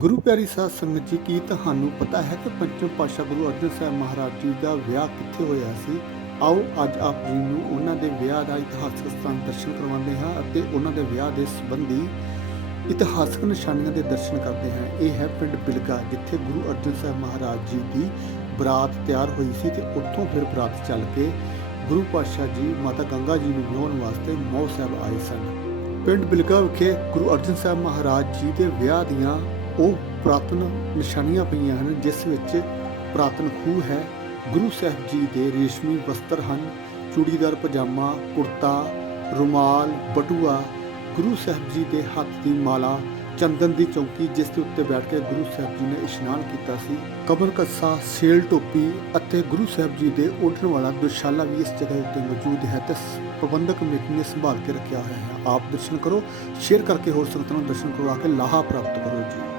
ਗੁਰੂ ਪਿਆਰੀ ਸਾਧ ਸੰਗਤ ਜੀ, ਕੀ ਤੁਹਾਨੂੰ ਪਤਾ ਹੈ ਕਿ ਪੰਚਮ ਪਾਤਸ਼ਾਹ ਗੁਰੂ ਅਰਜਨ ਸਾਹਿਬ ਮਹਾਰਾਜ ਜੀ ਦਾ ਵਿਆਹ ਕਿੱਥੇ ਹੋਇਆ ਸੀ? ਆਓ ਅੱਜ ਆਪ ਜੀ ਨੂੰ ਉਹਨਾਂ ਦੇ ਵਿਆਹ ਦਾ ਇਤਿਹਾਸਕ ਸਥਾਨ ਦਰਸ਼ਨ ਕਰਵਾਉਂਦੇ ਹਾਂ ਅਤੇ ਉਹਨਾਂ ਦੇ ਵਿਆਹ ਦੇ ਸੰਬੰਧੀ ਇਤਿਹਾਸਕ ਨਿਸ਼ਾਨੀਆਂ ਦੇ ਦਰਸ਼ਨ ਕਰਦੇ ਹਾਂ। ਇਹ ਹੈ ਪਿੰਡ ਬਿਲਗਾ, ਜਿੱਥੇ ਗੁਰੂ ਅਰਜਨ ਸਾਹਿਬ ਮਹਾਰਾਜ ਜੀ ਦੀ ਬਰਾਤ ਤਿਆਰ ਹੋਈ ਸੀ ਤੇ ਉੱਥੋਂ ਫਿਰ ਬਰਾਤ ਚੱਲ ਕੇ ਗੁਰੂ ਪਾਤਸ਼ਾਹ ਜੀ, ਮਾਤਾ ਗੰਗਾ ਜੀ ਨੂੰ ਵਿਆਹਣ ਵਾਸਤੇ ਮੌ ਸਾਹਿਬ ਆਏ ਸਨ। ਪਿੰਡ ਬਿਲਗਾ ਵਿਖੇ ਗੁਰੂ ਅਰਜਨ ਸਾਹਿਬ ਮਹਾਰਾਜ ਜੀ ਦੇ ਵਿਆਹ ਦੀਆਂ ਉਹ ਪੁਰਾਤਨ ਨਿਸ਼ਾਨੀਆਂ ਪਈਆਂ ਹਨ, ਜਿਸ ਵਿੱਚ ਪੁਰਾਤਨ ਖੂਹ ਹੈ, ਗੁਰੂ ਸਾਹਿਬ ਜੀ ਦੇ ਰੇਸ਼ਮੀ ਵਸਤਰ ਹਨ, ਚੂੜੀਦਾਰ ਪਜਾਮਾ, ਕੁੜਤਾ, ਰੁਮਾਲ, ਬਟੂਆ, ਗੁਰੂ ਸਾਹਿਬ ਜੀ ਦੇ ਹੱਥ ਦੀ ਮਾਲਾ, ਚੰਦਨ ਦੀ ਚੌਂਕੀ, ਜਿਸ ਦੇ ਉੱਤੇ ਬੈਠ ਕੇ ਗੁਰੂ ਸਾਹਿਬ ਜੀ ਨੇ ਇਸ਼ਨਾਨ ਕੀਤਾ ਸੀ, ਕਬਰ ਕੱਸਾ, ਸੇਲ ਟੋਪੀ ਅਤੇ ਗੁਰੂ ਸਾਹਿਬ ਜੀ ਦੇ ਓਢਣ ਵਾਲਾ ਦੁਸ਼ਾਲਾ ਵੀ ਇਸ ਜਗ੍ਹਾ ਉੱਤੇ ਮੌਜੂਦ ਹੈ, ਤੇ ਪ੍ਰਬੰਧਕ ਕਮੇਟੀ ਨੇ ਸੰਭਾਲ ਕੇ ਰੱਖਿਆ ਹੋਇਆ ਹੈ। ਆਪ ਦਰਸ਼ਨ ਕਰੋ, ਸ਼ੇਅਰ ਕਰਕੇ ਹੋਰ ਸੰਗਤਾਂ ਨੂੰ ਦਰਸ਼ਨ ਕਰਵਾ ਕੇ ਲਾਹਾ ਪ੍ਰਾਪਤ ਕਰੋ ਜੀ।